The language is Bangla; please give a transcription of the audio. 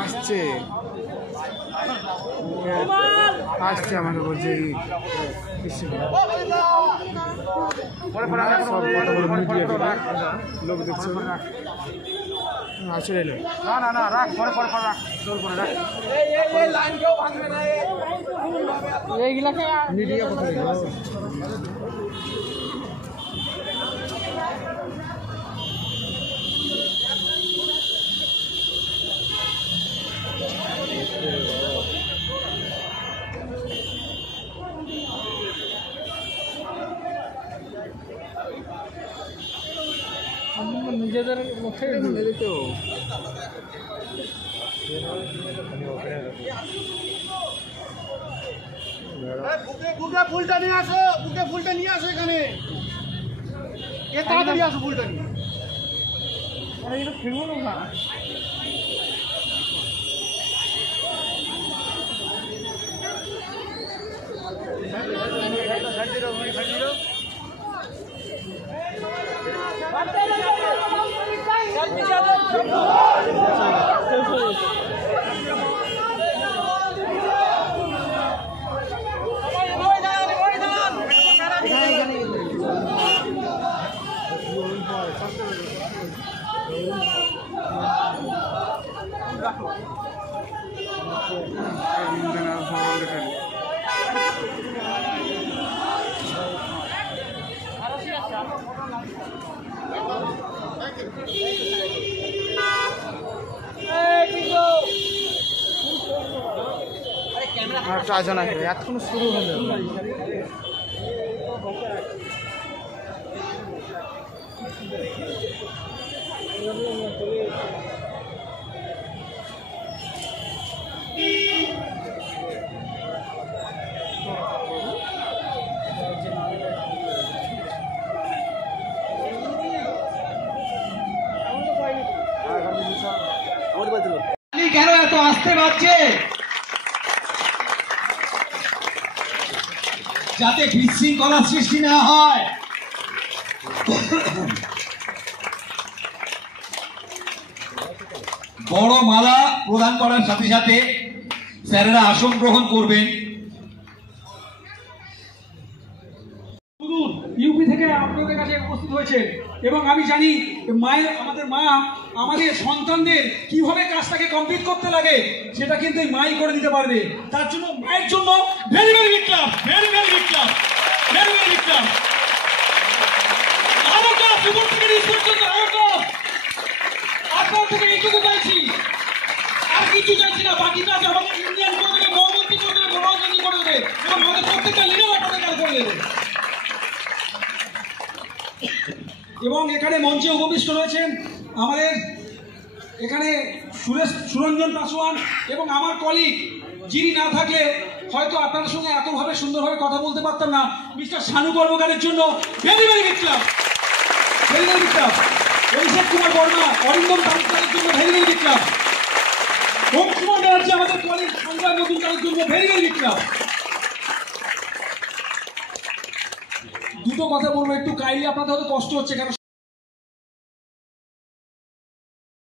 আসছে আসছে আমাকে বলছে লোক দেখছে চলে এলো না না রাখ পরে পরে রাখ চল করে রাখ মিডিয়া কোথায় নিজেদের মুখে মেরে তো বুকে ফুলটা নিয়ে আসো, বুকে ফুলটা নিয়ে আসো এখানে, এ তাড়াতাড়ি আসো ফুলটা নিয়ে। আরে এটা ফিরবো না জানা এখন শুরু হলো কেন এত আসতে পারছে? যাতে বিশৃঙ্খলার সৃষ্টি না হয়। বড় মালা প্রদান করার সাথে সাথে স্যারেরা আসন গ্রহণ করবেন। ইউপি থেকে আপনাদের কাছে উপস্থিত হয়েছে এবং আমি জানি আমাদের মা আমাদের সন্তানদের কিভাবে কাজটাকে কমপ্লিট করতে লাগে সেটা কিন্তু এই মাই করে দিতে পারবে। তার জন্য মায়ের জন্য very very big clap, very very big clap, very very big club. আরো ক্লাব উপর থেকে নিচ পর্যন্ত আরো ক্লাব। আপনার থেকে এইটুকু চাইছি, আর কিছু চাইছি না। বাকি কাজ আমাদের ইন্ডিয়ান করে দেবে, মহামন্ত্রী করে দেবে, মহারাজনী করে দেবে এবং আমাদের প্রত্যেকটা লিডার আপনাদের কাজ করে দেবে। এবং এখানে মঞ্চে উপবিষ্ট রয়েছেন আমাদের এখানে সুরঞ্জন পাসওয়ান এবং আমার কলিগ, যিনি না থাকলে হয়তো আপনাদের সঙ্গে এতভাবে সুন্দরভাবে কথা বলতে পারতাম না, মিস্টার শানু কর্মকারের জন্য very very big clap, very very big clap. Abhishek Kumar Barma, Arindam তালুকদারের জন্য very very big clap. Om Kumar Banerjee আমাদের কলিগ, সংগ্রাম মজুমদারের জন্য ভেরি ভেরি বিগ ক্লাব। দুটো কথা বলবো, একটু কাইন্ডলি, আপনাদের হয়তো কষ্ট হচ্ছে, কেন